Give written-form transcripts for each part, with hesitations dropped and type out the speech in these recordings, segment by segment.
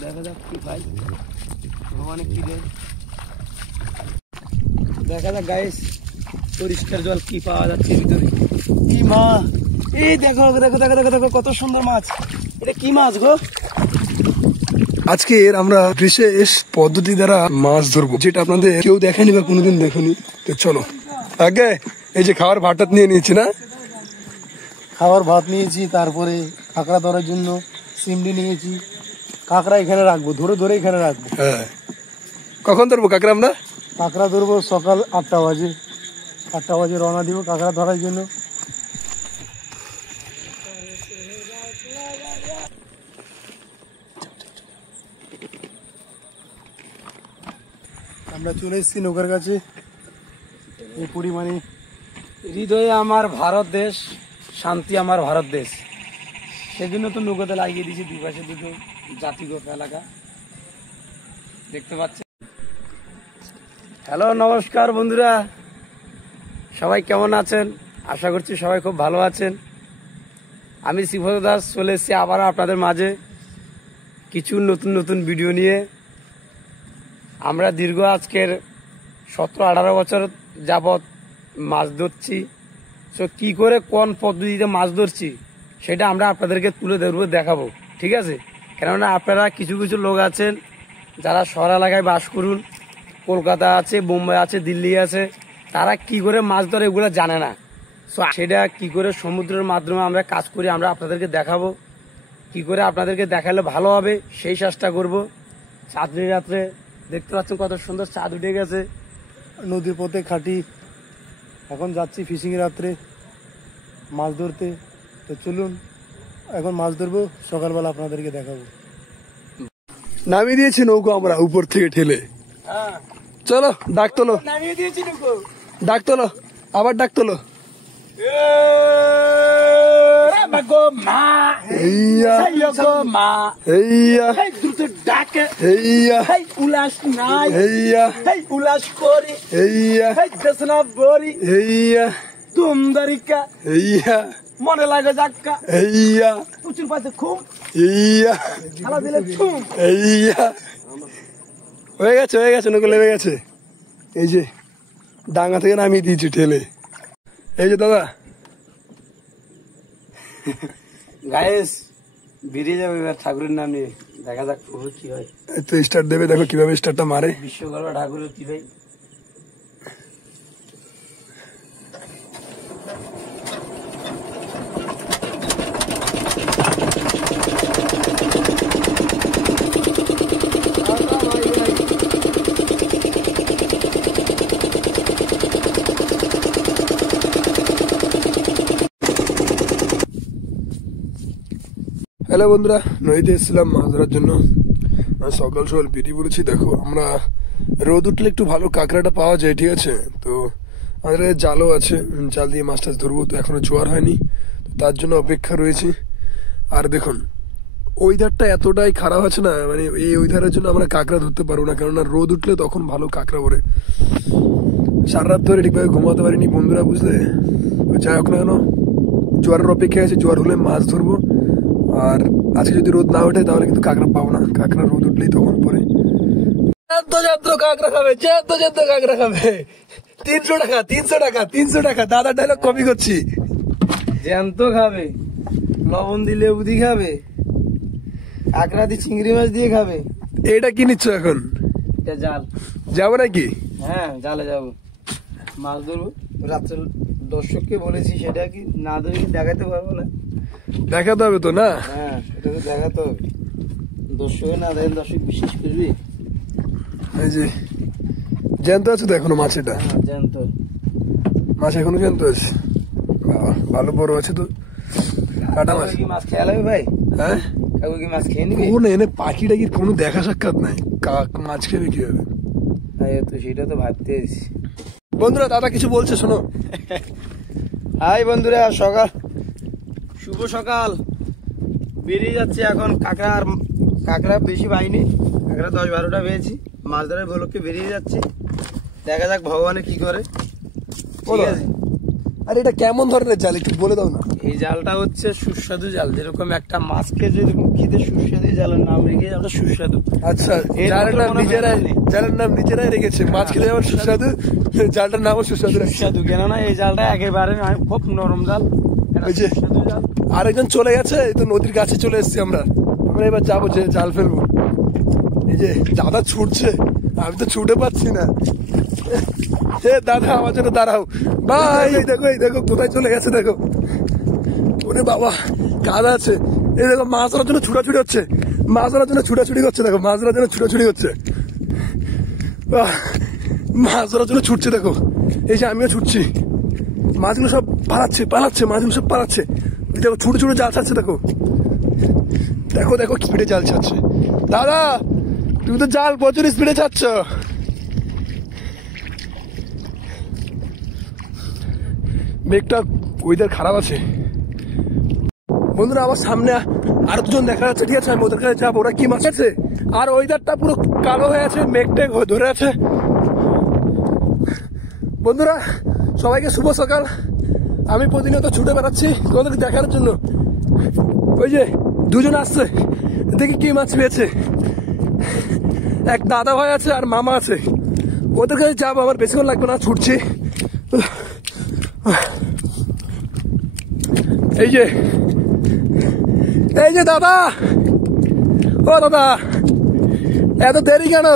দেখা যাক কি ভাই, ভগবানের কি দেয়, দেখা যাক গাইস পরিষ্কার জল কি পাওয়া যাচ্ছে ভিতরে। কি মাছ, এই দেখো দেখো দেখো দেখো দেখো কত সুন্দর মাছ, এটা কি মাছ গো? আজকে আমরা বিশেষ পদ্ধতি দ্বারা মাছ ধরবো, যেটা আপনাদের কেউ দেখেনি বা কোনোদিন দেখেনি। তো চলো আগে এই যে খাওয়ার ভাতটা নিয়ে নিয়েছি না, খাবার ভাত নিয়েছি, তারপরে কাঁকড়া ধরার জন্য চিমড়ি নিয়েছি। কাঁকড়া এখানে রাখবো, ধরে ধরে এখানে রাখবো। হ্যাঁ, কখন ধরবো কাঁকড়া আমরা? কাঁকড়া ধরবো সকাল 8টা বাজে, 8টা বাজে রওনা দিব কাঁকড়া ধরার জন্য। আমরা চলে এসেছি নৌকার কাছে। এই পরিমাণে হৃদয়ে আমার ভারত দেশ, শান্তি আমার ভারত দেশ, সেজন্য তো নৌকাতে লাগিয়ে দিয়েছি দুই পাশে দুটো জাতিগত এলাকা দেখতে পাচ্ছেন। হ্যালো নমস্কার বন্ধুরা, সবাই কেমন আছেন? আশা করছি সবাই খুব ভালো আছেন। আমি শিবব্রত দাস চলে এসেছি আবার আপনাদের মাঝে কিছু নতুন নতুন ভিডিও নিয়ে। আমরা দীর্ঘ আজকের 17-18 বছর যাবৎ মাছ ধরছি। সো কী করে কোন পদ্ধতিতে মাছ ধরছি সেটা আমরা আপনাদেরকে তুলে ধরবো, দেখাবো, ঠিক আছে? কেননা আপনারা কিছু কিছু লোক আছেন যারা শহর এলাকায় বাস করুন, কলকাতা আছে, বোম্বাই আছে, দিল্লি আছে, তারা কি করে মাছ ধরে এগুলো জানে না। সো সেটা কি করে সমুদ্রের মাধ্যমে আমরা কাজ করি আমরা আপনাদেরকে দেখাবো। কি করে আপনাদেরকে দেখালে ভালো হবে সেই চেষ্টা করব। চাঁদনি রাত্রে দেখতে পাচ্ছেন কত সুন্দর চাঁদ উঠে গেছে, নদীর পথে খাটি। এখন যাচ্ছি ফিশিং রাত্রে মাছ ধরতে। তো চলুন এখন মাছ ধরবো, সকালবেলা আপনাদেরকে দেখাবো। নামিয়ে দিয়েছি নৌকো আমরা উপর থেকে ঠেলে। চলো ডাক তোলো, নামিয়ে দিয়েছি নৌকো, ডাক তোলো, আবার ডাক তোলো। এইয়া এইয়া এইয়া উল্লাস নাই, এইয়া উল্লাস করি, এইয়া দেশনা বরি, এইয়া তুমদারিকা, এইয়া মনে লাগে জাক্কা, এইয়া প্রচুর পাশে খুব এইয়া খেলা দিলে ছুম। এইয়া হয়ে গেছে, হয়ে গেছে, নৌকো লেগে গেছে। এই যে ডাঙ্গা থেকে নামিয়ে দিয়েছি ঠেলে। এই যে দাদা গায়েস বেরিয়ে যাবে এবার ঠাকুরের নাম নিয়ে, দেখা যাক কি হয়। তো স্টার্ট দেবে, দেখো কিভাবে স্টার্টটা মারে। বিশ্বকর্মা ঠাকুরের কি ভাই। হ্যালো বন্ধুরা, নদীতে এসেছিলাম মাছ ধরার জন্য। সকাল সকাল বেরিয়ে পড়েছি। দেখো আমরা রোদ উঠলে একটু ভালো কাঁকড়াটা পাওয়া যায়, ঠিক আছে? তো আমাদের জালও আছে, জাল দিয়ে মাছ টাছ ধরবো। তো এখনো জোয়ার হয়নি, তার জন্য অপেক্ষা রয়েছি। আর দেখুন ওয়েদারটা এতটাই খারাপ আছে না, মানে এই ওয়েদারের জন্য আমরা কাঁকড়া ধরতে পারবো না, কেননা রোদ উঠলে তখন ভালো কাঁকড়া পড়ে। সারা রাত ধরে ঠিকভাবে ঘুমাতে পারিনি বন্ধুরা, বুঝলে? যাই হোক না কেন, জোয়ারের অপেক্ষা আছে, জোয়ার হলে মাছ ধরবো। আর আজকে যদি রোদ না ওঠে তাহলে কিন্তু কাঁকড়া পাবো না, কাঁকড়া রোদ উঠলেই তখন পরে। কাঁকড়া খাবে, কাঁকড়া খাবে 300 টাকা, 300 টাকা, 300 টাকা। দাদা ডায়লগ কপি করছি। জ্যান্ত খাবে, লবণ দিয়ে লেবু দিয়ে খাবে, কাঁকড়া দিয়ে চিংড়ি মাছ দিয়ে খাবে। এটা কি নিচ্ছ এখন? এটা জাল। যাবো নাকি? হ্যাঁ জালে যাবো, মাছ ধরবো। রাত্রে দর্শককে বলেছি, সেটা কি না ধরে কি দেখাতে পারবো না? দেখাতে হবে তো না? হ্যাঁ সেটা তো দেখাতে হবে, দর্শকে না দেখেন দর্শক বিশ্বাস করবি। এই যে জ্যান্ত আছে তো এখনো মাছ, এটা জ্যান্ত মাছ এখনো জ্যান্ত আছে। বাবা ভালো বড় আছে তো। কাটা মাছ কি মাছ খেয়াল হবে ভাই? হ্যাঁ কাকু কি মাছ খেয়ে নিবি? কোন এনে পাখি টাকির কোনো দেখা সাক্ষাৎ নাই, মাছ খেয়ে কি হবে? তো সেটা তো ভাবতে এসেছি। বন্ধুরা দাদা কিছু বলছে শোনো। হাই বন্ধুরা, শুভ সকাল। বেরিয়ে যাচ্ছে এখন। কাঁকড়া বেশি পাইনি, কাঁকড়া 10-12টা পেয়েছি। মাছ ধরার উপলক্ষে বেরিয়ে যাচ্ছি, দেখা যাক ভগবানে কি করে। ঠিক আছে, আর এটা কেমন ধরনের জাল একটু বলে দাও না। এই জালটা হচ্ছে সুস্বাদু জাল, যেরকম একটা মাছকে যেরকম খেতে সুস্বাদু জালের নাম রেখে আমরা সুস্বাদু। আচ্ছা, এর জালের নাম কোনো নিজেরাই, ব্যাপার নেই। জালের নাম নিজেরাই রেখেছে, মাছ খেলে যেমন সুস্বাদু, জালটার নামও সুস্বাদু রাখছে। সুস্বাদু কেননা এই জালটা একেবারে খুব নরম জাল, এটা ওই যে সুস্বাদু জাল। আরেকজন চলে গেছে, এই তো নদীর কাছে চলে এসেছি আমরা এবার যাবো যে জাল ফেলবো। এই যে দাদা ছুটছে, আমি তো ছুটে পাচ্ছি না। এ দাদা আমার জন্য দাঁড়াও ভাই, এই দেখো কোথায় চলে গেছে দেখো। ওরে বাবা কাদা আছে, এই দেখো মাছ ধরার জন্য ছুটাছুটি হচ্ছে, মাছ ধরার জন্য ছুটাছুটি করছে, দেখো মাছ ধরার জন্য ছুটাছুটি হচ্ছে, মাছ ধরার জন্য ছুটছে দেখো। এই যে আমিও ছুটছি, মাছগুলো সব পালাচ্ছে মাছগুলো সব পালাচ্ছে। দেখো ছুটে ছুটে জাল ছাড়ছে, দেখো দেখো দেখো স্পিডে জাল ছাড়ছে। দাদা তুমি তো জাল প্রচুর স্পিডে ছাড়ছ। মেঘটা ওয়েদার খারাপ আছে বন্ধুরা, আমার সামনে আর দুজন দেখা যাচ্ছে, ঠিক আছে আমি ওদের কাছে যাবো। ওরা কি মাছ আছে, আর ওয়েদারটা পুরো কালো হয়ে আছে, মেঘটা ধরে আছে। বন্ধুরা সবাইকে শুভ সকাল। আমি প্রতিনিয়ত ছুটে বেড়াচ্ছি তোমাদেরকে দেখার জন্য। ওই যে দুজন আসছে, দেখি কি মাছ পেয়েছে। এক দাদা ভাই আছে আর মামা আছে, ওদের কাছে যাবো, আমার বেশিক্ষণ লাগবে না, ছুটছি। এই যে দাদা, ও দাদা এত দেরি কেন?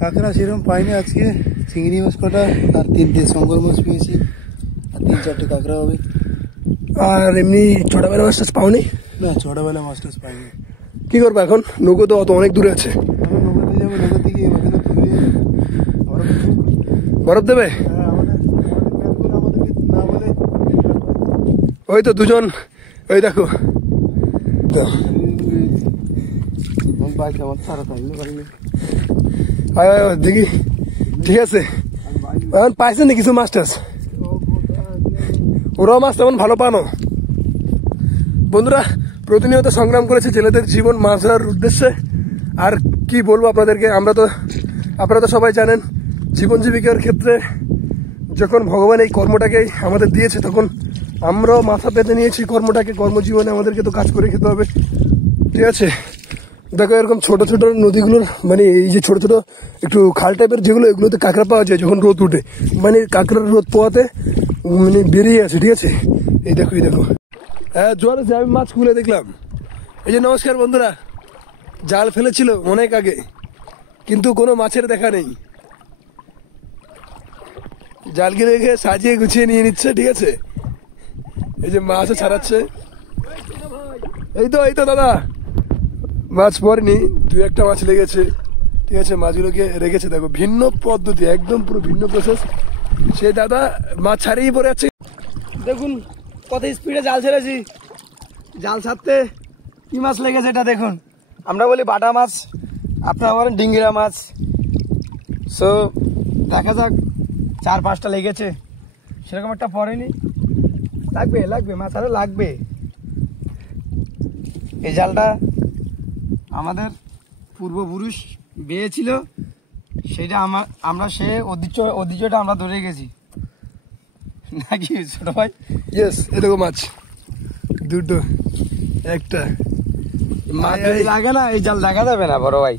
কাঁকড়া সেরকম পাইনি আজকে, চিংড়ি মাছ কটা আর 3টে শঙ্কর মাছ পেয়েছি, আর 3-4টে কাঁকড়া হবে। আর এমনি ছোটবেলা মাছ টাছ পাওনি? না ছোটবেলা মাছ টাছ পাইনি। কি করবো এখন? নৌকো তো অত অনেক দূরে আছে। আমি নৌকাতে যাবো, নৌকা থেকে এখানে তুলে বরফ দেবে? আমাদেরকে না বলে ওই তো দুজন, ওই দেখো বাইক আমার সারা থাকলে পারিনি। দেখি, ঠিক আছে এখন পাইছেন না কিছু মাছ টাছ? ওরাও মাছ তেমন ভালো পানো। বন্ধুরা প্রতিনিয়ত সংগ্রাম করেছে ছেলেদের জীবন মাছ ধরার উদ্দেশ্যে। আর কি বলবো আপনাদেরকে, আপনারা তো সবাই জানেন জীবন জীবিকার ক্ষেত্রে যখন ভগবান এই কর্মটাকেই আমাদের দিয়েছে, তখন আমরাও মাথা পেতে নিয়েছি কর্মটাকে। কর্মজীবনে আমাদেরকে তো কাজ করে খেতে হবে, ঠিক আছে। দেখো এরকম ছোট ছোট নদীগুলোর, মানে এই যে ছোট ছোট একটু খাল টাইপের যেগুলো, এগুলোতে কাঁকড়া পাওয়া যায় যখন রোদ উঠে, মানে কাঁকড়ার রোদ পোয়াতে মানে বেরিয়ে আছে, ঠিক আছে। এই দেখো হ্যাঁ জোয়ার আছে, আমি মাছ খুলে দেখলাম। এই যে নমস্কার বন্ধুরা, জাল ফেলেছিল অনেক আগে, কিন্তু কোনো মাছের দেখা নেই। জালকে রেখে সাজিয়ে গুছিয়ে নিয়ে নিচ্ছে, ঠিক আছে। এই যে মাছও ছাড়াচ্ছে, এই তো দাদা মাছ পড়েনি, 2-1টা মাছ লেগেছে, ঠিক আছে। মাছগুলোকে রেখেছে দেখো, ভিন্ন পদ্ধতি, একদম পুরো ভিন্ন প্রসেস। সে দাদা মাছ ছাড়িয়ে পড়ে যাচ্ছে। দেখুন কত স্পিডে জাল ছেড়েছি, জাল ছাড়তে কি মাছ লেগেছে এটা দেখুন। আমরা বলি বাটা মাছ, আপনারা বলেন ডিঙ্গিরা মাছ। সো দেখা যাক, 4-5টা লেগেছে, সেরকম একটা পড়েনি। লাগবে মাছ আরো লাগবে। এই জালটা আমাদের পূর্বপুরুষ বেয়েছিল, সেটা আমরা সে ঐতিহ্যটা আমরা ধরে গেছি নাকি ছোট ভাই? ইয়েস, এই দেখো মাছ, 2টো, 1টা মাছ যদি লাগে না এই জাল দেখা যাবে না বড় ভাই।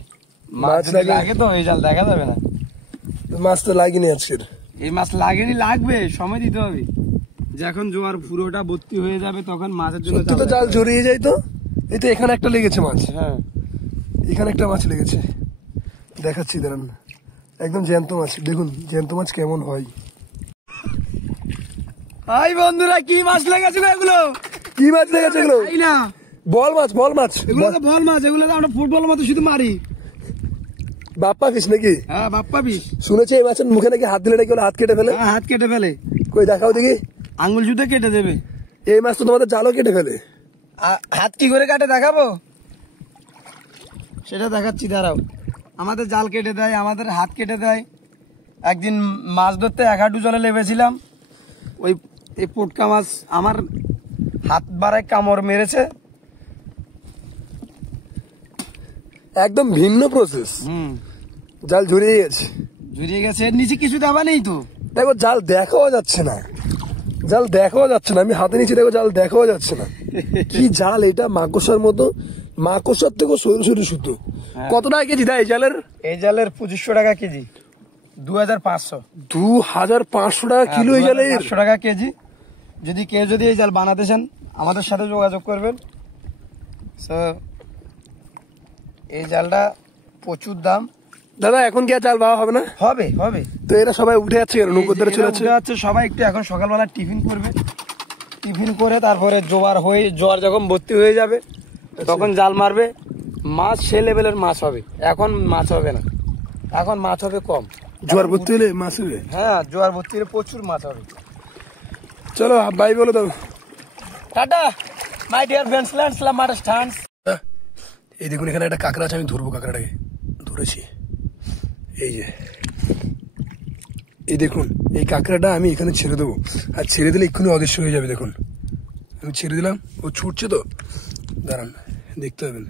মাছ লাগে তো এই জাল দেখা যাবে না। মাছ তো লাগেনি আজকের। এই মাছ লাগেনি, লাগবে, সময় দিতে হবে। যখন জোয়ার পুরোটা ভর্তি হয়ে যাবে তখন মাছের জন্য সত্যি তো জাল জড়িয়ে যায়। তো এই তো এখানে একটা লেগেছে মাছ, হ্যাঁ এখানে একটা মাছ লেগেছে, দেখাচ্ছি দাঁড়ান। একদম জ্যান্ত মাছ, দেখুন জ্যান্ত মাছ কেমন হয়। হাই বন্ধুরা, কি মাছ লেগেছিল এগুলো? কি মাছ লেগেছে এগুলো? তাই না, বল মাছ। এগুলো তো বল মাছ, এগুলো তো আমরা ফুটবল মতো শুধু মারি। বাপ্পা ফিস নাকি? হ্যাঁ বাপ্পা বিষ। শুনেছি এই মাছের মুখে নাকি হাত দিলে নাকি হাত কেটে ফেলে। হ্যাঁ হাত কেটে ফেলে। কই দেখাও দেখি। আঙ্গুল জুতে কেটে দেবে। এই মাছ তো তোমাদের জালও কেটে ফেলে। হাত কি করে কাটে দেখাবো? সেটা দেখাচ্ছি, দাঁড়াও। আমাদের জাল কেটে দেয়, আমাদের হাত কেটে দেয়। একদিন মাছ ধরতে 1 হাঁটু জলে লেবেছিলাম, এই পোটকা মাছ আমার হাত বাড়ায় কামড় মেরেছে। একদম ভিন্ন প্রসেস। জাল ঝুরিয়ে গেছে। ঝুরিয়ে গেছে, এর নিচে কিছু দেওয়া নেই তো। দেখো জাল দেখাও যাচ্ছে না, জাল দেখাও যাচ্ছে না, আমি হাতে নিচে দেখো জাল দেখাও যাচ্ছে না। কি জাল এটা, মাকড়সার মতো, মাকড়সার থেকে সরু সরু সুতো। কত টাকা কেজি দেয় এই জালের? এই জালের 2500 টাকা কেজি, 2500। 2500 টাকা কিলো এই জালের? 500 টাকা কেজি। যদি কেউ যদি এই জাল বানাতে চান আমাদের সাথে যোগাযোগ করবেন। এই জালটা প্রচুর দাম। দাদা এখন কি আর জাল পাওয়া হবে না? হবে হবে। তো এরা সবাই উঠে যাচ্ছে কেন? নৌকোর দ্বারা চলে যাচ্ছে সবাই। একটু এখন সকালবেলা টিফিন করবে, টিফিন করে তারপরে জোয়ার যখন ভর্তি হয়ে যাবে তখন জাল মারবে। মাছ সে লেভেলের মাছ হবে, এখন মাছ হবে না, এখন মাছ হবে কম। জোয়ার ভর্তি হলে মাছ হবে? হ্যাঁ, জোয়ার ভর্তি হলে প্রচুর মাছ হবে। চলো বাই বলো তো। টাটা মাই ডিয়ার ফ্রেন্ডস, ল্যান্ডস্লাম মাডস্টান্স। এই দেখুন এখানে একটা কাঁকড়া আছে, আমি ধরবো কাঁকড়াটাকে। ধরেছি, এই যে এই দেখুন এই কাঁকড়াটা আমি এখানে ছেড়ে দেবো, আর ছেড়ে দিলে এক্ষুনি অদৃশ্য হয়ে যাবে। দেখুন আমি ছেড়ে দিলাম, ও ছুটছে তো, দাঁড়ান দেখতে পাবেন।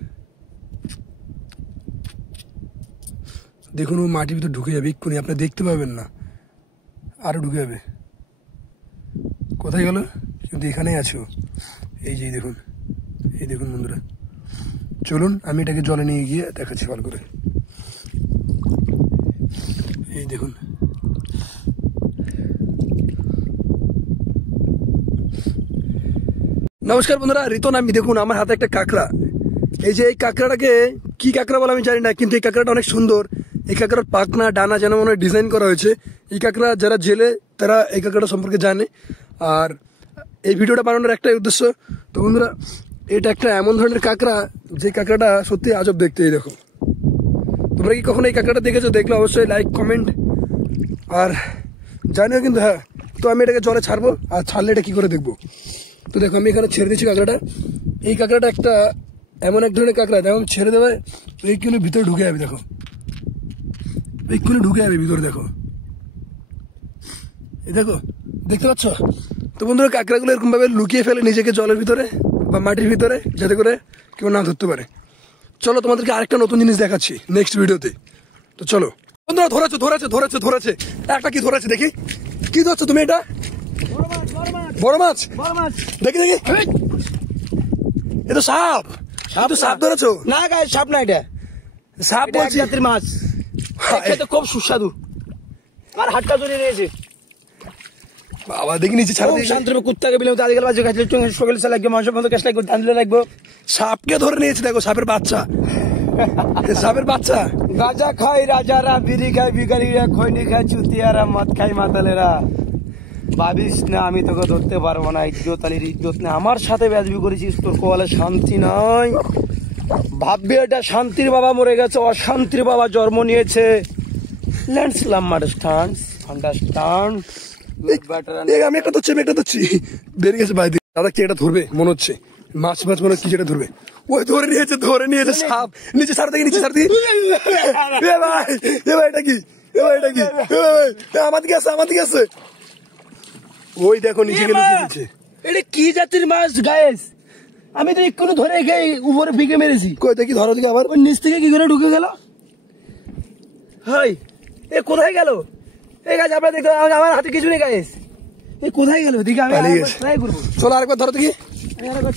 দেখুন ও মাটির ভিতর ঢুকে যাবে এক্ষুনি, আপনি দেখতে পাবেন না, আরো ঢুকে যাবে। কোথায় গেল? কিন্তু এখানেই আছো। এই যে দেখুন, এই দেখুন বন্ধুরা, চলুন আমি এটাকে জলে নিয়ে গিয়ে দেখাচ্ছি ভালো করে। এই দেখুন নমস্কার বন্ধুরা, রিতন আমি। দেখুন আমার হাতে একটা কাঁকড়া। এই যে এই কাঁকড়াটাকে কি কাঁকড়া বলে আমি জানি না, কিন্তু এই কাঁকড়াটা অনেক সুন্দর। এই কাঁকড়ার পাখনা ডানা যেন মনে হয় ডিজাইন করা হয়েছে। এই কাঁকড়া যারা জেলে তারা এই কাঁকড়াটা সম্পর্কে জানে। আর এই ভিডিওটা বানানোর একটাই উদ্দেশ্য। তো বন্ধুরা এটা একটা এমন ধরনের কাঁকড়া যে কাঁকড়াটা সত্যি আজব দেখতে। এই দেখো, তোমরা কি কখনো এই কাঁকড়াটা দেখেছো? দেখলে অবশ্যই লাইক কমেন্ট আর জানিও কিন্তু। হ্যাঁ, তো আমি এটাকে জলে ছাড়বো, আর ছাড়লে এটা কি করে দেখবো। তো দেখো আমি এখানে ছেড়ে দিচ্ছি কাঁকড়াটা। এই কাঁকড়াটা একটা এমন এক ধরনের কাঁকড়া, দেখো ছেড়ে দেবে এইখানে ভিতরে ঢুকে যাবে। দেখো এইখানে ঢুকে যাবে ভিতরে, দেখো এই দেখো, দেখতে পাচ্ছ? তো বন্ধুরা কাঁকড়াগুলো এরকম ভাবে লুকিয়ে ফেলে নিজেকে জলের ভিতরে বা মাটির ভিতরে, যাতে করে কেউ না ধরতে পারে। চলো তোমাদেরকে আরেকটা নতুন জিনিস দেখাচ্ছি নেক্সট ভিডিওতে। তো চলো বন্ধুরা, ধরেছে ধরেছে ধরেছে ধরেছে একটা, কি ধরেছে দেখি, কি ধরছো তুমি? এটা বড় মাছ, দেখি দেখি। এটা সাপ, সাপ ধরেছো? না গায়ে সাপ না, এটা সাপ বলছি। জাতির মাছ, খেতে খুব সুস্বাদু। আর হাতটা জড়িয়ে নিয়েছে বাবা, দেখি নিচে ছাড়া দিয়ে শান্তরূপে কুত্তাকে বিলে আজকাল বাজে গাছ সকালে লাগবে, মাংস বন্ধ গ্যাস লাগবে, ধান লাগবে। সাপকে ধরে নিয়েছে, দেখো সাপের বাচ্চা, সাপের বাচ্চা। গাঁজা খাই রাজারা, বিড়ি খায় ভিখারিরা, খৈনি খায় চুতিয়ারা, মদ খাই মাতালেরা। ভাবিস না আমি তোকে ধরতে পারবো না, ইজ্জত আলীর ইজ্জত নেই। আমার সাথে বেয়াদবি করেছিস, তোর কোয়ালে শান্তি নাই। ভাববি এটা শান্তির বাবা মরে গেছে, অশান্তির বাবা জন্ম নিয়েছে। ল্যান্ডস্লাম মাডস্টান্স, আন্ডারস্ট্যান্ড। আমি একটা ধরছি বেরিয়ে গেছে বাইরে। দাদা কি এটা ধরবে মনে হচ্ছে, মাছ মাছ মনে হচ্ছে, কি যেটা ধরবে। ওই ধরে নিয়েছে সাপ। নিচে ছাড় দেখি, নিচে ছাড় দেখি। এটা কি, এটা কি? আমার দিকে আছে, আমার দিকে আছে। ওই দেখো নিচে গেলে দিচ্ছে। এটা কি জাতির মাছ গায়েস? আমি তো এক্ষুনি ধরে উপরে ফিকে মেরেছি। কই দেখি, ধরো দিকে আবার। ওই নিচ থেকে কি করে ঢুকে গেল? হাই, এ কোথায় গেল? এই গাছ আপনার দেখতে, আমার হাতে কিছু নেই গায়েস। এ কোথায় গেল? দেখি আমি ট্রাই করবো। চলো আরেকবার ধরো দেখি,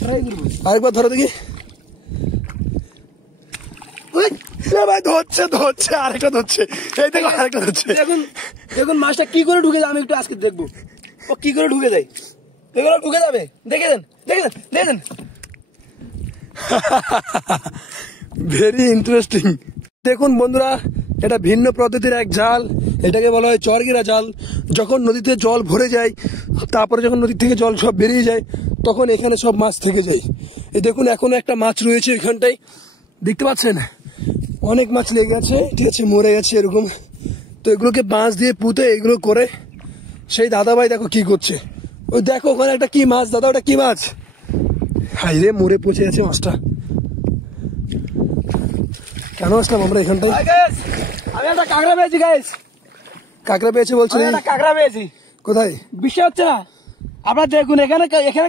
ট্রাই করবো, আরেকবার ধরো দেখি। ভাই ধরছে ধরছে, আরেকটা ধরছে। এই দেখো আরেকটা ধরছে। দেখুন মাছটা কি করে ঢুকে যায়, আমি একটু আজকে দেখবো ও কি করে ঢুকে যায়। দেখুন ঢুকে যাবে, দেখে দেন, দেখে দেন, দেখে দেন। Very interesting. দেখুন বন্ধুরা, এটা ভিন্ন পদ্ধতির এক জাল। এটাকে বলা হয় চরগিরা জাল। যখন নদীতে জল ভরে যায়, তারপরে যখন নদী থেকে জল সব বেরিয়ে যায়, তখন এখানে সব মাছ থেকে যায়। এই দেখুন এখনো একটা মাছ রয়েছে এখানটায়, দেখতে পাচ্ছেন? অনেক মাছ লেগে আছে, ঠিক আছে, মরে গেছে এরকম। তো এগুলোকে বাঁশ দিয়ে পুঁতে এগুলো করে সেই দাদাভাই দেখো কি করছে। ওই দেখো ওখানে একটা কি মাছ, দাদা ওটা কি মাছ? হাই রে, মরে পচে আছে মাছটা। কেন আসলাম আমরা এখানটায়? আমি একটা কাঁকড়া পেয়েছি গাইস। কাঁকড়া পেয়েছে বলছো? একটা কাঁকড়া পেয়েছি। কোথায়? বিশ্বাস হচ্ছে না? আপনার দেখুন এখানে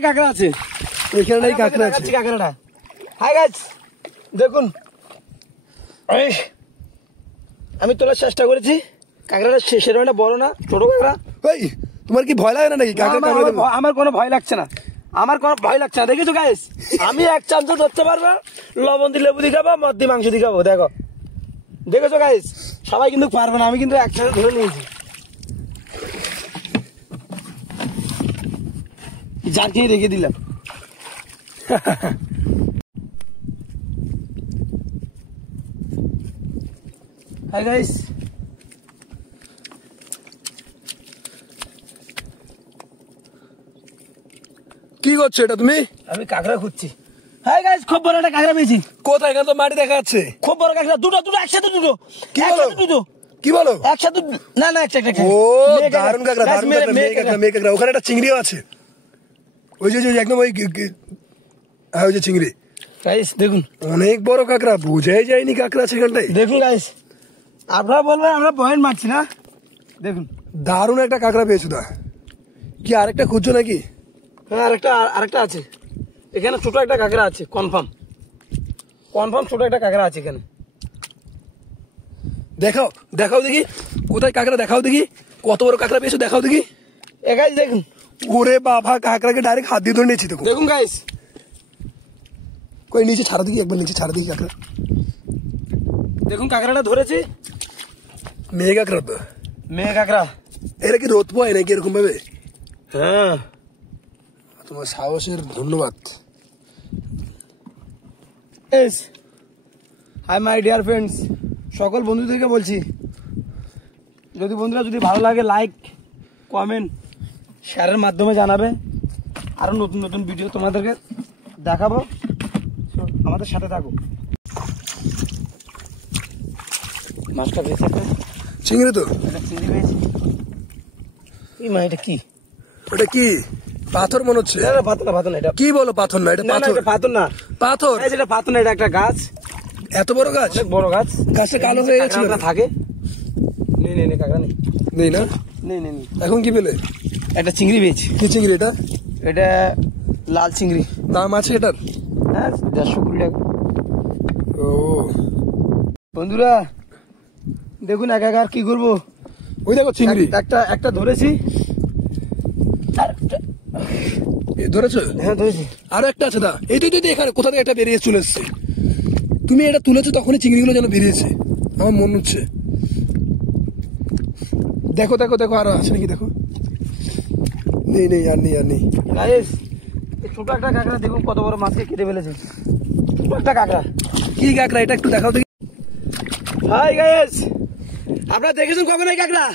কাঁকড়া আছে, এখানে কাঁকড়া আছে। কাঁকড়াটা হাই গাইস দেখুন। আমি তোলার চেষ্টা করেছি, কাঁকড়াটা সেরকম একটা বড় না, ছোট কাঁকড়া। এই তোমার কি ভয় লাগে না নাকি কাঁকড়া কামড়ে দেবে? আমার কোনো ভয় লাগছে না, আমার কোনো ভয় লাগছে না। দেখেছো গাইস, আমি এক চামচ ধরতে পারবো, লবণ দিয়ে লেবু দিয়ে খাবো, মদ দিয়ে মাংস দিয়ে খাবো। দেখো, দেখেছো গাইস, সবাই কিন্তু পারবে না, আমি কিন্তু একসাথে ধরে নিয়েছি। জারকেই রেখে দিলাম। হাই গাইস, কি করছো এটা তুমি? আমি কাঁকড়া খুঁজছি। হাই গাইস, খুব বড় একটা কাঁকড়া পেয়েছি। কোথায়? এখানে তো মাটি দেখা যাচ্ছে। খুব বড় কাঁকড়া, দুটো একসাথে, দুটো কি বলো? একসাথে দুটো কি বলো? একসাথে, না না একটা। ও দারুণ কাঁকড়া, দারুণ কাঁকড়া, মেয়ে কাঁকড়া। ওখানে একটা চিংড়িও আছে, ওই যে একদম ওই, হ্যাঁ ওই যে চিংড়ি। গাইস দেখুন, অনেক বড় কাঁকড়া, বোঝাই যায়নি কাঁকড়া সেখানটায়। দেখুন গাইস, আপনারা বলবেন আমরা পয়েন্ট মারছি না। দেখুন দারুণ একটা কাঁকড়া পেয়েছো। দা কি আরেকটা খুঁজছো নাকি? হ্যাঁ, আরেকটা আছে এখানে, ছোট একটা কাঁকড়া আছে, কনফার্ম ছোট একটা কাঁকড়া আছে এখানে। দেখাও দেখাও দেখি, কোথায় কাঁকড়া দেখাও দেখি, কত বড় কাঁকড়া পেয়েছো দেখাও দেখি। এ গাইস দেখুন, ওরে বাবা, কাঁকড়াকে ডাইরেক্ট হাত দিয়ে ধরে নিয়েছি তো। দেখুন গাইস, কই নিচে ছাড়া দেখি, একবার নিচে ছাড়া দেখি কাঁকড়া। দেখুন কাঁকড়াটা ধরেছি, মেয়ে কাঁকড়া তো। মেয়ে কাঁকড়া। এরা কি রোদ পোয় নাকি এরকম ভাবে? হ্যাঁ, তোমার সাহসের ধন্যবাদ। হাই মাই ডিয়ার ফ্রেন্ডস, সকল বন্ধুদেরকে বলছি, বন্ধুরা যদি ভালো লাগে লাইক, কমেন্ট, শেয়ারের মাধ্যমে জানাবে। আরো নতুন নতুন ভিডিও তোমাদেরকে দেখাবো, আমাদের সাথে থাকো। মাছটা পেয়েছে একটা, চিংড়ি তো। একটা চিংড়ি পেয়েছি। এই মা, এটা কি? ওটা কি পাথর মনে হচ্ছে? পাথর না এটা। কি বলো পাথর না? এটা পাথর। পাথর না, পাথর? এটা পাথর না, এটা একটা গাছ, এত বড় গাছ? অনেক বড় গাছ। গাছটা কালো হয়ে গেছিল। থাকে নেই কাঁকড়া নেই। নেই না? নেই। এখন কি পেলে? একটা চিংড়ি পেয়েছি। কি চিংড়ি এটা? এটা লাল চিংড়ি। দাম আছে এটার? হ্যাঁ, 150 টাকা। ও বন্ধুরা দেখুন, একাকার কি করবো। ওই দেখো চিংড়ি একটা ধরেছি। ধরেছো? হ্যাঁ ধরেছি। আরো একটা আছে। দা এই তো এখানে কোথা থেকে একটা বেরিয়ে চলে এসছে। তুমি এটা তুলেছো তখনই চিংড়িগুলো যেন বেরিয়েছে, আমার মনে হচ্ছে। দেখো আরো আছে নাকি দেখো। নেই আর নেই। গাইস, ছোট একটা কাঁকড়া দেখুন কত বড় মাছকে কেটে ফেলেছে। ছোট একটা কাঁকড়া। কি কাঁকড়া এটা একটু দেখাও দেখি। হাই গাইস, আপনারা দেখেছেন কখন এই কাঁকড়া?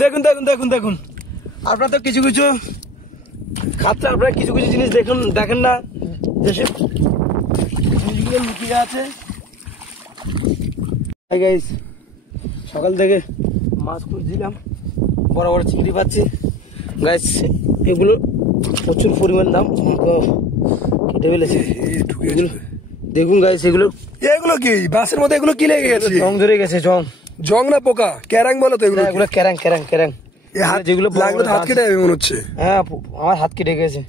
দেখুন আপনারা তো কিছু খাচ্ছে, আপনারা কিছু জিনিস দেখেন না, যেসব জিনিসগুলো লুকিয়ে আছে। হাই গাইস, সকাল থেকে মাছ খুঁজছিলাম, বড় চিংড়ি পাচ্ছি। গাইস, এগুলো প্রচুর পরিমাণ দাম, কেটে ফেলেছে। দেখুন গাইস, এগুলো কি বাসের মধ্যে এগুলো কি লেগে গেছে? জং ধরে গেছে। জং না পোকা? ক্যারাং বলো তো এগুলো? এগুলো ক্যারাং। যেগুলো লাগলে হাত কেটে যাবে মনে হচ্ছে। হ্যাঁ, আমার হাত কেটে গেছে।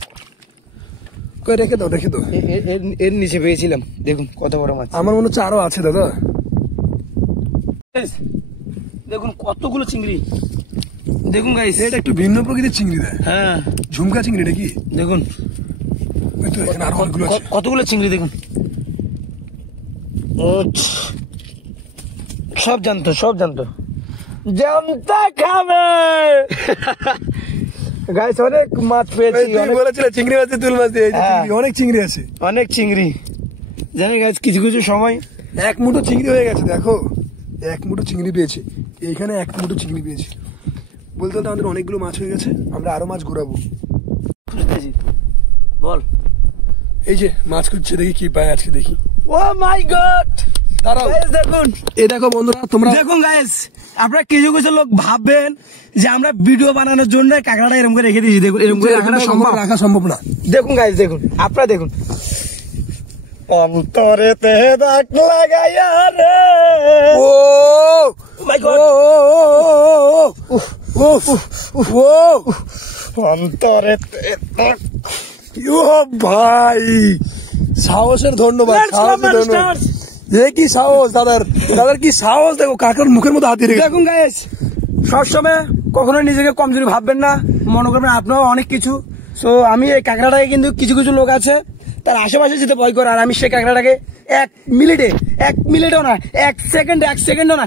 কই রেখে দাও। এর নিচে পেয়েছিলাম, দেখুন কত বড় মাছ। আমার মনে হচ্ছে আরো আছে দাদা। দেখুন কতগুলো চিংড়ি। দেখুন গাইস, এটা একটু ভিন্ন প্রকৃতির চিংড়ি দেয়। হ্যাঁ, ঝুমকা চিংড়িটা কি? দেখুন কতগুলো চিংড়ি। দেখুন সব জানতো জানতা খাবে। গাইস, অনেক মাছ পেয়েছি। বলেছিল চিংড়ি মাছ, তুল মাছ দিয়ে। অনেক চিংড়ি আছে, অনেক চিংড়ি। জানি গাইস, কিছু সময় এক মুঠো চিংড়ি হয়ে গেছে। দেখো, এক মুঠো চিংড়ি পেয়েছি এইখানে, এক মুঠো চিংড়ি পেয়েছি। বলতে আমাদের অনেকগুলো মাছ হয়ে গেছে, আমরা আরো মাছ ঘোরাবো। বল, এই যে মাছ খুঁজছে, দেখি কি পাই আজকে। দেখি। ও মাই গড, দাঁড়াও, দেখুন। এই দেখো বন্ধুরা, তোমরা দেখুন গাইস, আপনারা কিছু লোক ভাববেন যে আমরা ভিডিও বানানোর জন্য কাঁকড়াটা এরকম করে রেখে দিয়েছি। দেখুন, এরকম করে রাখা সম্ভব না। দেখুন গাইস, আপনারা দেখুন। অন্তরেতে দাগ লাগাইয়া রে, ও মাই গড, অন্তরেতে দাগ। ভাই, সাহসের ধন্যবাদ। এ কি সাহস দাদার, দাদার কি সাহস, দেখো কাকার মুখের মধ্যে হাত দিয়ে রেখেছে। দেখুন গাইস, সবসময় কখনো নিজেকে কমজোরি ভাববেন না, মনে করবেন আপনার অনেক কিছু। সো আমি এই কাঁকড়াটাকে, কিন্তু কিছু কিছু লোক আছে তার আশেপাশে যেতে ভয় করে, আর আমি সেই কাঁকড়াটাকে 1 মিনিটেও না, 1 সেকেন্ডও না,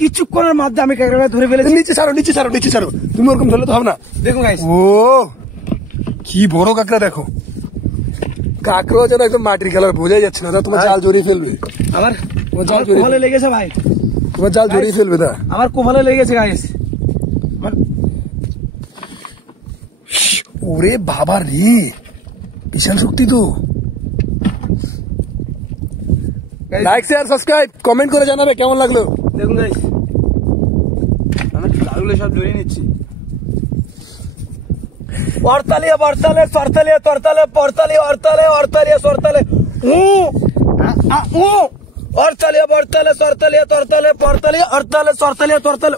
কিছুক্ষণের মধ্যে আমি কাঁকড়াটা ধরে ফেলেছি। নিচে ছাড়ো, নিচে ছাড়ো, নিচে ছাড়ো, তুমি ওরকম ধরলে তো হবে না। দেখুন গাইস, ও কি বড় কাঁকড়া, দেখো কাঁকড়া যেন একদম মাটির কালার, বোঝাই যাচ্ছে না, তোমার জাল জড়িয়ে ফেলবে, আমার জাল জড়িয়ে কোপালে লেগেছে ভাই, তোমার জাল জড়িয়ে ফেলবে। দা আমার কোপালে লেগেছে গাইস। ওরে বাবা রে, বিশাল শক্তি তো। লাইক শেয়ার সাবস্ক্রাইব কমেন্ট করে জানাবে কেমন লাগলো। দেখুন গাইস, আমি জালগুলো সব ধরে নিচ্ছি। অরতালে বরতালে সরতালে তরতালে পরতালে অরতালে অরতালে সরতালে অরতালে বরতালে সরতালে তরতালে পরতালে অরতালে সরতালে তরতালে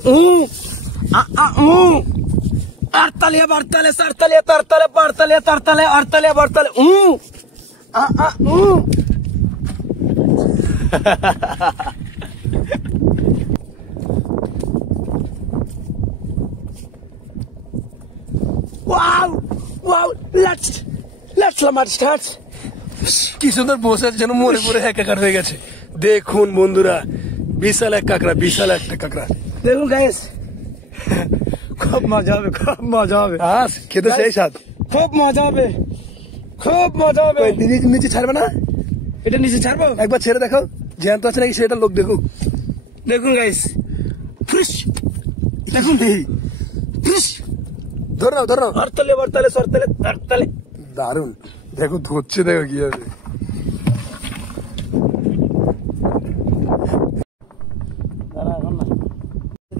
অরতালে বরতালে সরতালে তরতালে পরতালে তরতালে অরতালে বরতালে Wow! Wow! Let's start. কি সুন্দর বসে আছে, যেন মরে পড়ে একাকার হয়ে গেছে। দেখুন বন্ধুরা, বিশাল এক কাঁকড়া, বিশাল একটা কাঁকড়া। দেখুন গাইস, খুব মজা হবে, খুব মজা হবে। আস খেতে সেই স্বাদ, খুব মজা হবে, খুব মজা হবে। নিচে ছাড়বে না, এটা নিচে ছাড়বো, একবার ছেড়ে দেখো জ্যান্ত আছে নাকি সেটা লোক দেখুক। দেখুন গাইস, ফ্রিশ, দেখুন ফ্রিশ, ধর নাও, ধর নাও। অরতালে বরতালে সরতালে তরতালে। দারুন, দেখো ধরছে, দেখো কি হবে।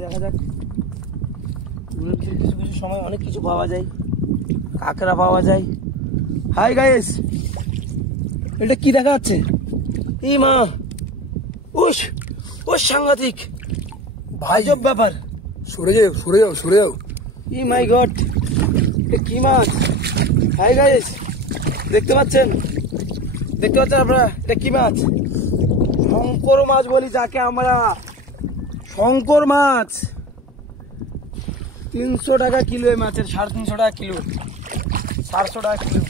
দেখা যাক, কিছু কিছু সময় অনেক কিছু পাওয়া যায়, কাঁকড়া পাওয়া যায়। হাই গাইস, এটা কি দেখা যাচ্ছে? এই মা, উস উস সাংঘাতিক ভাইজব ব্যাপার। সরে যাও, সরে যাও, সরে যাও। ই মাই গড, এটা কি মাছ? হাই গাইস, দেখতে পাচ্ছেন আপনারা, এটা কি মাছ? শঙ্কর মাছ বলি যাকে আমরা, শঙ্কর মাছ। 300 টাকা কিলো এই মাছের, 350 টাকা কিলো, 400 টাকা কিলো।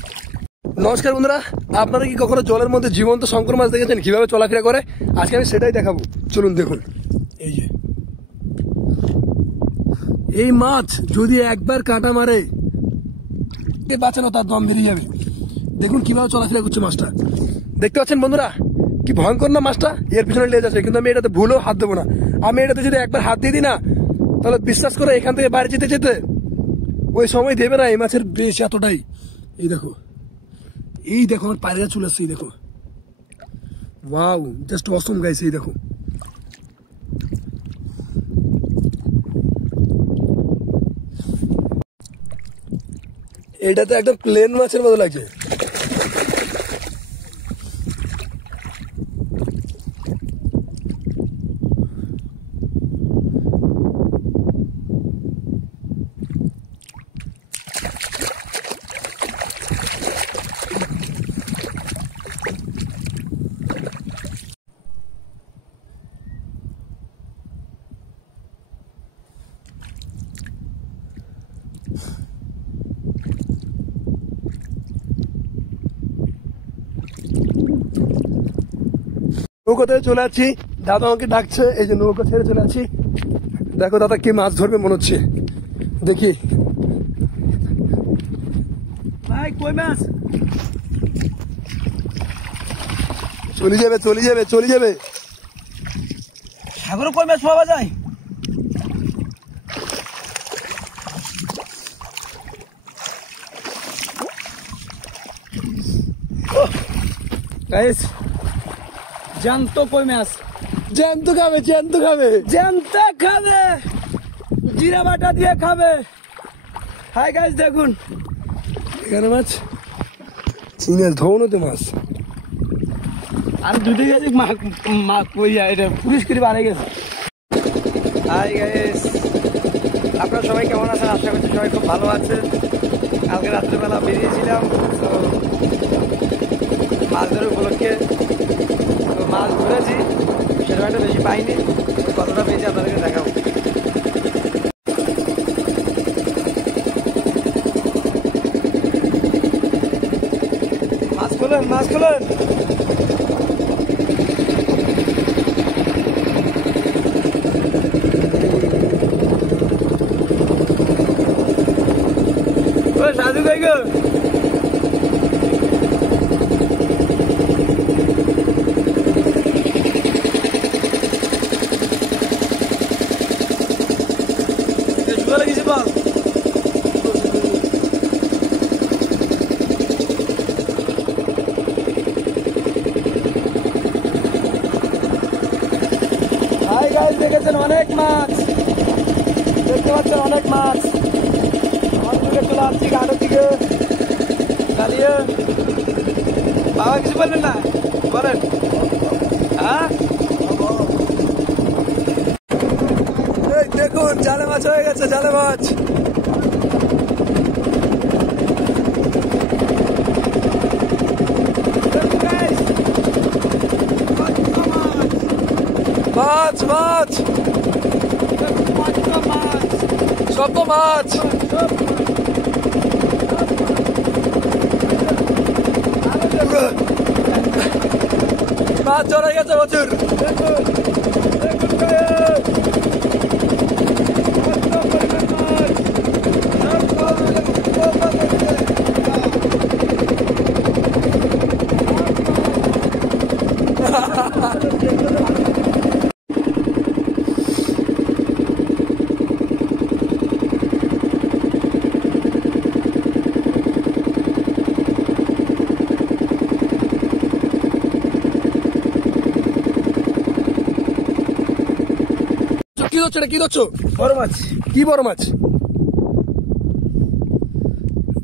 নমস্কার বন্ধুরা, আপনারা কি কখনো জলের মধ্যে জীবন্ত শঙ্কর মাছ দেখেছেন কিভাবে চলাফেরা করে? আজকে আমি সেটাই দেখাবো, চলুন দেখুন। এই যে এই মাছ যদি একবার কাঁটা মারে, বাঁচানো তার দম বেরিয়ে যাবে। দেখুন কিভাবে চলাফেরা করছে মাছটা, দেখতে পাচ্ছেন বন্ধুরা, কি ভয়ঙ্কর না মাছটা। এর পিছনে লেজ আছে, কিন্তু আমি এটাতে ভুলেও হাত দেবো না। আমি এটাতে যদি একবার হাত দিয়ে দিই না, তাহলে বিশ্বাস করে এখান থেকে বাইরে যেতে যেতে ওই সময় দেবে না। এই মাছের বেশ এতটাই, এই দেখো, এই দেখো আমার পায়রা চলে আসছে, এই দেখো, ওয়াও, জাস্ট অসম গাইস। এই দেখো, এটাতে একদম প্লেন মাছের মতো লাগছে। নৌকাতে চলে আছি, দাদা আমাকে ডাকছে, এই যে নৌকা ছেড়ে চলে আছি। দেখো দাদা কি মাছ ধরবে মনে হচ্ছে, দেখি। ভাই কই মাছ? চলে যাবে, চলে যাবে, চলে যাবে। সাগরে কই মাছ পাওয়া যায়? গাইস, জ্যান্ত কই মাছ, জ্যান্ত খাবে, জ্যান্ত খাবে, জ্যান্ত খাবে, জিরা বাটা দিয়ে খাবে। হাই গাইস, দেখুন এখানে মাছ, চিংড়ি ধৌনতে মাছ। আর দুটো গেছে মা কই যায়, এটা পুলিশ করে বাড়ে গেছে। হাই গাইস, আপনারা সবাই কেমন আছেন? আশা করছি সবাই খুব ভালো আছেন। কালকে রাত্রেবেলা বেরিয়েছিলাম, তো মাছ ধরার উপলক্ষে, তো মাছ ধরেছি। পাইনি, কতটা পেয়েছি আপনাদেরকে দেখাবো। মাছ খোলেন, মাছ খোলেন। সাধু কই গো? লাগিয়েছে বল। হাই গাইস, দেখেছেন অনেক মাছ, দেখতে পাচ্ছেন অনেক মাছ। দিকে চলে আসছি ঘাটের দিকে চালিয়ে। বাবা কিছু বললেন না, বলেন। হ্যাঁ দেখুন জালে মাছ হয়ে গেছে, জালে মাছ। মাছ মাছ সব তো মাছ। মাছ চলে গেছে প্রচুর। কি ধরছো, কি ধরছো? বড় মাছ। কি বড় মাছ?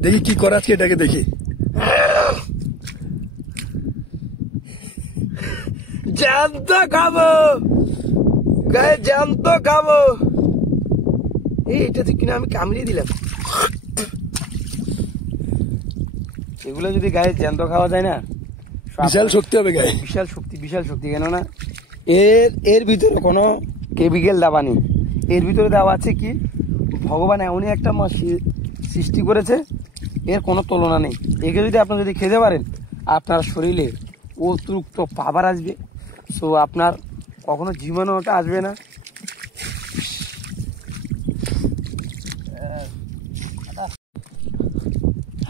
দেখি কি করা আজকে, এটাকে দেখি। জ্যান্ত খাবো গায়ে, জ্যান্ত খাবো। এইটাতে কিনা আমি কামড়িয়ে দিলাম। এগুলো যদি গায়ে জ্যান্ত খাওয়া যায় না, বিশাল শক্তি হবে গায়ে, বিশাল শক্তি, বিশাল শক্তি। কেননা এর ভিতরে কোনো কেমিক্যাল দেওয়া নেই। এর ভিতরে দেওয়া আছে কি, ভগবান এমনই একটা মাছ সৃষ্টি করেছে, এর কোনো তুলনা নেই। একে যদি আপনি যদি খেতে পারেন, আপনার শরীরে অতিরিক্ত পাওয়ার আসবে। সো আপনার কখনো জীবাণুটা আসবে না।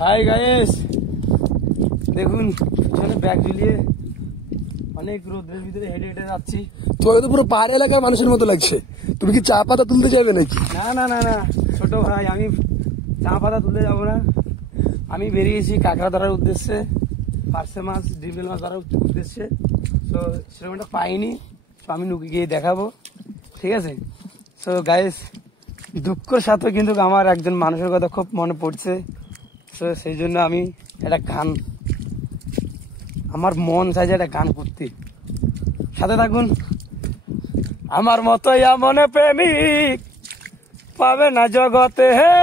হাই গাইস, দেখুন পিছনে ব্যাগ ঝুলিয়ে অনেক রোদের ভিতরে হেঁটে হেঁটে যাচ্ছি। তোমাকে তো পুরো পাহাড়ি এলাকার মানুষের মতো লাগছে। তুমি কি চা পাতা তুলতে যাবে নাকি? না না না না ছোট ভাই, আমি চা পাতা তুলতে যাবো না। আমি বেরিয়েছি কাঁকড়া ধরার উদ্দেশ্যে, পার্সে মাছ, ডিমবেল মাছ ধরার উদ্দেশ্যে। তো সেরকমটা পাইনি, তো আমি নুকে গিয়ে দেখাবো, ঠিক আছে? সো গাইস, দুঃখের সাথে কিন্তু আমার একজন মানুষের কথা খুব মনে পড়ছে। তো সেই জন্য আমি একটা গান, আমার মন চাইছে একটা গান করতে। সাথে থাকুন। আমার মতো এমন প্রেমিক পাবে না জগতে, হে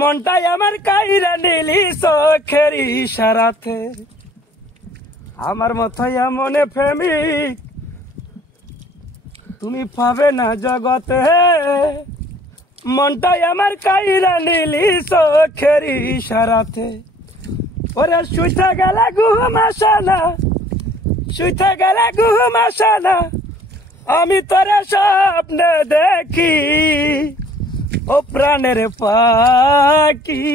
মনটাই আমার কাইরা নিলি চোখের ইশারাতে। আমার মতো এমন প্রেমিক তুমি পাবে না জগতে, মনটাই আমার কাইরা নিলি চোখের ইশারাতে। ওরে শুইতে গেলে ঘুম আসে না, শুইতে গেলে ঘুম আসে না, আমি তোরে স্বপ্নে দেখি ও প্রাণের পাখি।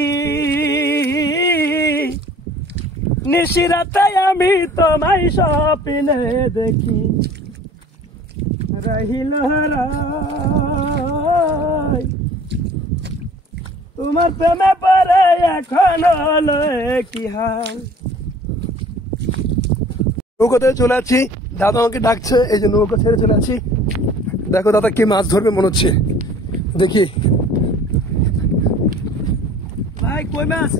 নিশিরাতে আমি তোমায় স্বপ্নে দেখি, রহিল হারাই তোমার প্রেমে পরে এখন হলো কি হাল। নৌকাতে চলে আছি, দাদা আমাকে ডাকছে, এই যে নৌকা ছেড়ে চলে আছি। দেখো দাদা কি মাছ ধরবে মনে হচ্ছে, দেখি। ভাই কই মাছ?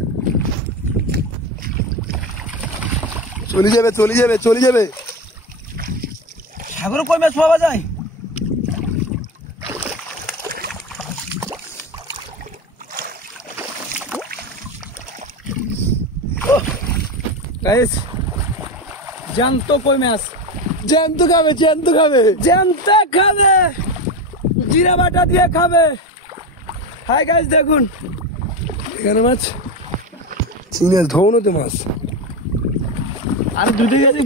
চলে যাবে চলে যাবে চলে যাবে। সাগরে কই মাছ পাওয়া যায়? গাইস, জ্যান্ত কই মাছ জ্যান্ত খাবে জ্যান্ত খাবে, জিরা বাটা দিয়ে খাবে। হাই গাইস দেখুন এখানে মাছ, চিংড়ি মাছ ধোনো তো মাছ। আর দুটো গেছে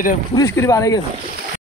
এটা পুলিশ করে বাড়ে গেছে।